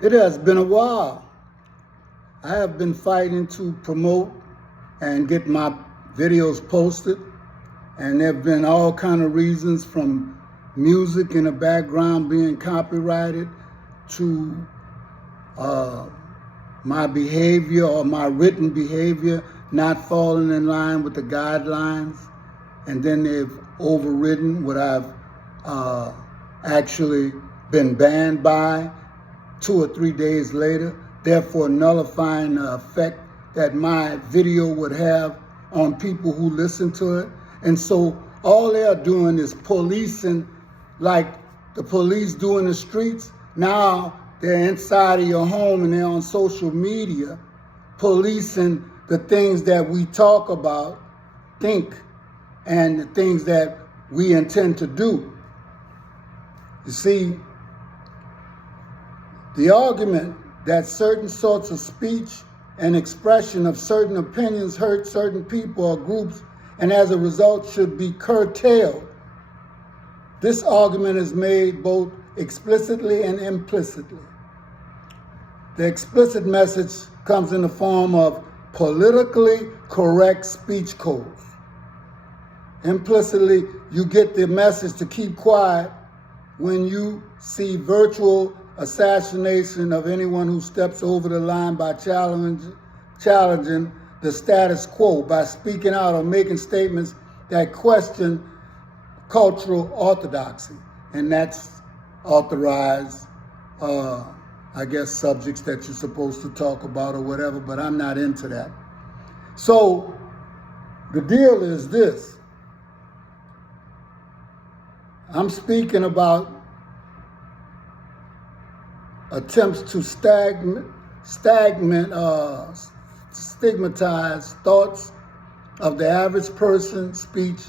It has been a while. I have been fighting to promote and get my videos posted, and there have been all kind of reasons, from music in the background being copyrighted to my behavior or my written behavior not falling in line with the guidelines, and then they've overridden what I've actually been banned by 2 or 3 days later, therefore nullifying the effect that my video would have on people who listen to it. And so all they're doing is policing, like the police do in the streets. Now they're inside of your home and they're on social media policing the things that we talk about, think, and the things that we intend to do. You see, the argument that certain sorts of speech and expression of certain opinions hurt certain people or groups, and as a result should be curtailed. This argument is made both explicitly and implicitly. The explicit message comes in the form of politically correct speech codes. Implicitly, you get the message to keep quiet when you see virtual assassination of anyone who steps over the line by challenging the status quo, by speaking out or making statements that question cultural orthodoxy. And that's authorized, I guess, subjects that you're supposed to talk about or whatever, but I'm not into that. So the deal is this. I'm speaking about attempts to stigmatize thoughts of the average person's speech,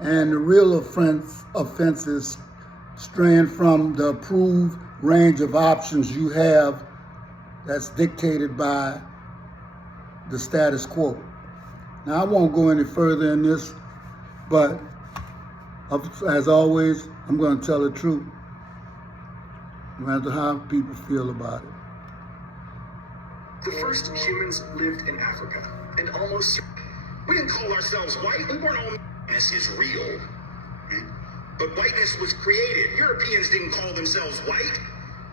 and the real offenses straying from the approved range of options you have that's dictated by the status quo. Now, I won't go any further in this, but as always, I'm going to tell the truth, no matter how people feel about it. The first humans lived in Africa, and almost, we didn't call ourselves white. We weren't all, whiteness is real. But whiteness was created. Europeans didn't call themselves white.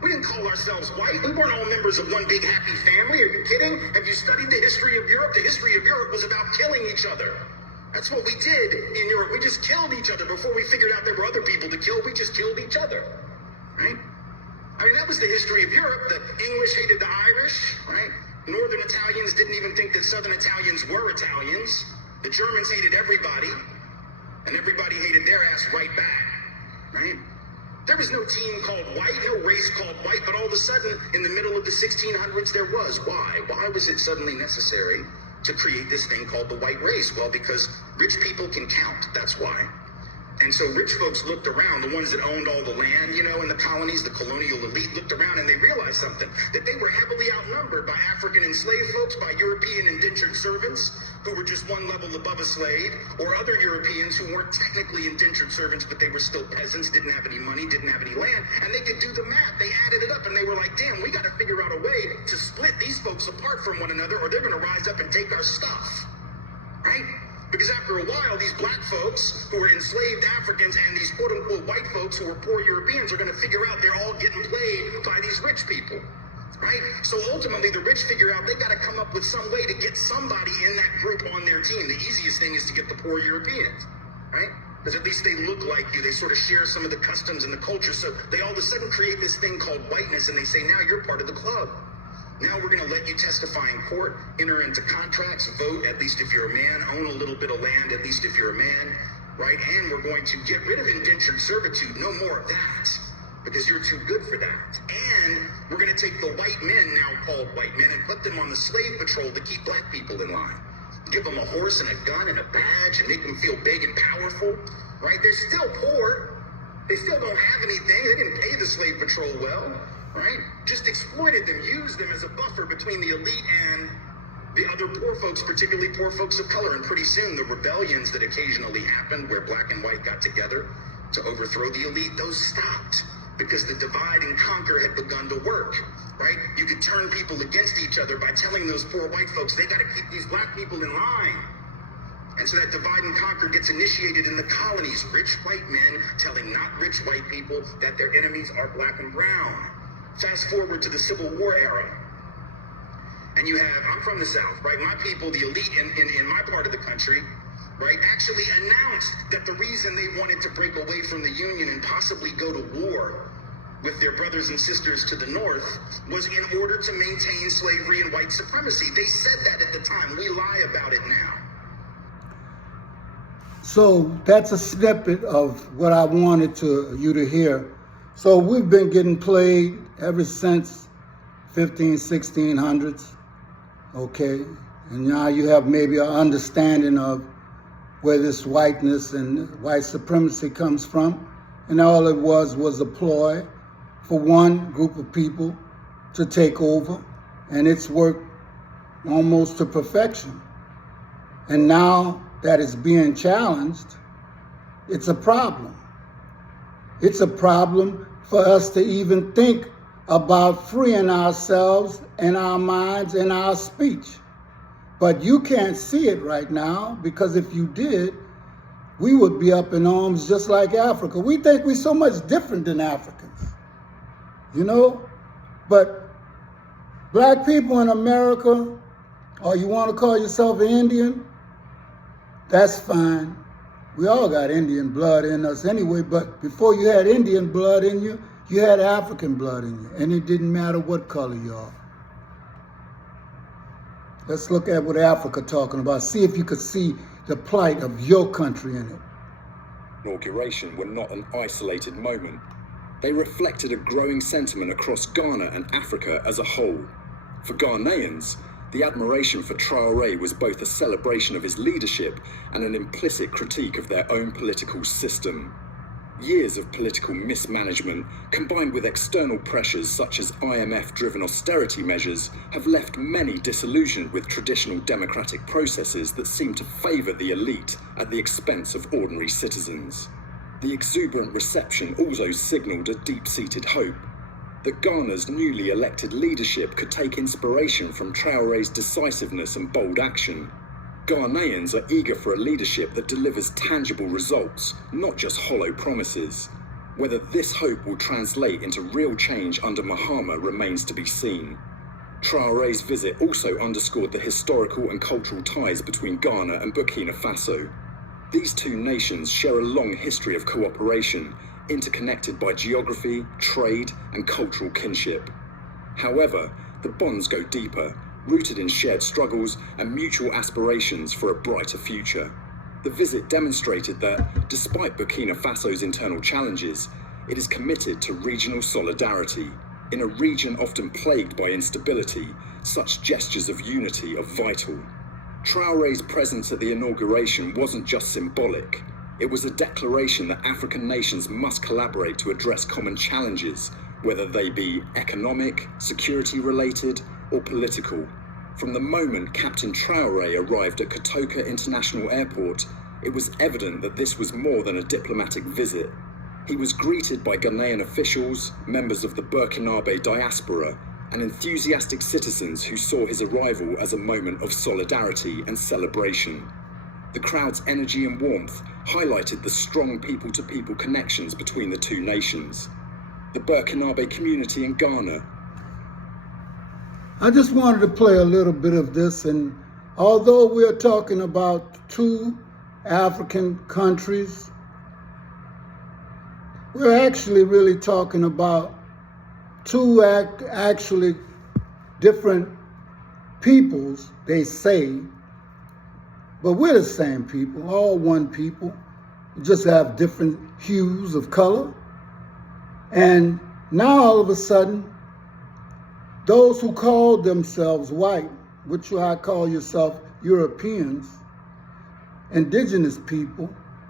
We didn't call ourselves white. We weren't all members of one big happy family. Are you kidding? Have you studied the history of Europe? The history of Europe was about killing each other. That's what we did in Europe. We just killed each other. Before we figured out there were other people to kill, we just killed each other, right? I mean, that was the history of Europe. The English hated the Irish, right? Northern Italians didn't even think that Southern Italians were Italians. The Germans hated everybody, and everybody hated their ass right back, right? There was no team called white, no race called white, but all of a sudden, in the middle of the 1600s, there was. Why? Why was it suddenly necessary to create this thing called the white race? Well, because rich people can count, that's why. And so rich folks looked around, the ones that owned all the land, you know, in the colonies, the colonial elite looked around and they realized something, that they were heavily outnumbered by African enslaved folks, by European indentured servants who were just one level above a slave, or other Europeans who weren't technically indentured servants, but they were still peasants, didn't have any money, didn't have any land, and they could do the math. They added it up and they were like, damn, we got to figure out a way to split these folks apart from one another, or they're going to rise up and take our stuff, right? Because after a while, these black folks who were enslaved Africans and these quote-unquote white folks who were poor Europeans are going to figure out they're all getting played by these rich people, right? So ultimately, the rich figure out they got to come up with some way to get somebody in that group on their team. The easiest thing is to get the poor Europeans, right? Because at least they look like you. They sort of share some of the customs and the culture. So they all of a sudden create this thing called whiteness, and they say, now you're part of the club. Now we're going to let you testify in court, enter into contracts, vote, at least if you're a man, own a little bit of land, at least if you're a man, right? And we're going to get rid of indentured servitude, no more of that, because you're too good for that. And we're going to take the white men, now called white men, and put them on the slave patrol to keep black people in line. Give them a horse and a gun and a badge and make them feel big and powerful, right? They're still poor. They still don't have anything. They didn't pay the slave patrol well. Right? Just exploited them, used them as a buffer between the elite and the other poor folks, particularly poor folks of color. And pretty soon, the rebellions that occasionally happened where black and white got together to overthrow the elite, those stopped. because the divide and conquer had begun to work, right? You could turn people against each other by telling those poor white folks they got to keep these black people in line. And so that divide and conquer gets initiated in the colonies. Rich white men telling not rich white people that their enemies are black and brown. Fast forward to the Civil War era. And you have, I'm from the South, right? My people, the elite in my part of the country, right, actually announced that the reason they wanted to break away from the Union and possibly go to war with their brothers and sisters to the North was in order to maintain slavery and white supremacy. They said that at the time. We lie about it now. So that's a snippet of what I wanted you to hear. So we've been getting played ever since 1600s, okay? And now you have maybe an understanding of where this whiteness and white supremacy comes from. And all it was a ploy for one group of people to take over. And it's worked almost to perfection. And now that is being challenged, it's a problem. It's a problem for us to even think about freeing ourselves and our minds and our speech. But you can't see it right now, because if you did, we would be up in arms just like Africa. We think we're so much different than Africans, you know? But black people in America, or you want to call yourself an Indian, that's fine. We all got Indian blood in us anyway, but before you had Indian blood in you, you had African blood in you, and it didn't matter what color you are. Let's look at what Africa talking about. See if you could see the plight of your country in it. Inauguration were not an isolated moment. They reflected a growing sentiment across Ghana and Africa as a whole. For Ghanaians, the admiration for Traoré was both a celebration of his leadership and an implicit critique of their own political system. Years of political mismanagement, combined with external pressures such as IMF-driven austerity measures, have left many disillusioned with traditional democratic processes that seem to favour the elite at the expense of ordinary citizens. The exuberant reception also signalled a deep-seated hope that Ghana's newly elected leadership could take inspiration from Traoré's decisiveness and bold action. Ghanaians are eager for a leadership that delivers tangible results, not just hollow promises. Whether this hope will translate into real change under Mahama remains to be seen. Traoré's visit also underscored the historical and cultural ties between Ghana and Burkina Faso. These two nations share a long history of cooperation, interconnected by geography, trade, and cultural kinship. However, the bonds go deeper, rooted in shared struggles and mutual aspirations for a brighter future. The visit demonstrated that, despite Burkina Faso's internal challenges, it is committed to regional solidarity. In a region often plagued by instability, such gestures of unity are vital. Traoré's presence at the inauguration wasn't just symbolic. It was a declaration that African nations must collaborate to address common challenges, whether they be economic, security-related, or political. From the moment Captain Traoré arrived at Kotoka International Airport, it was evident that this was more than a diplomatic visit. He was greeted by Ghanaian officials, members of the Burkinabe diaspora, and enthusiastic citizens who saw his arrival as a moment of solidarity and celebration. The crowd's energy and warmth highlighted the strong people-to-people connections between the two nations. The Burkinabe community in Ghana. I just wanted to play a little bit of this, and although we're talking about two African countries, we're actually really talking about two actually different peoples, they say, but we're the same people, all one people. We just have different hues of color. And now all of a sudden, those who call themselves white, which I call yourself Europeans, indigenous people,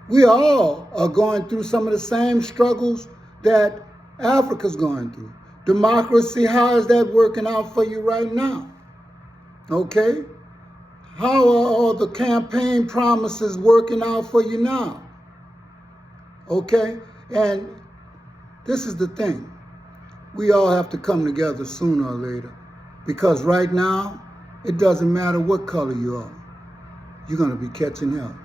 we all are going through some of the same struggles that Africa's going through. Democracy, how is that working out for you right now? Okay? How are all the campaign promises working out for you now? Okay? And This is the thing. We all have to come together sooner or later, because right now, it doesn't matter what color you are. You're going to be catching hell.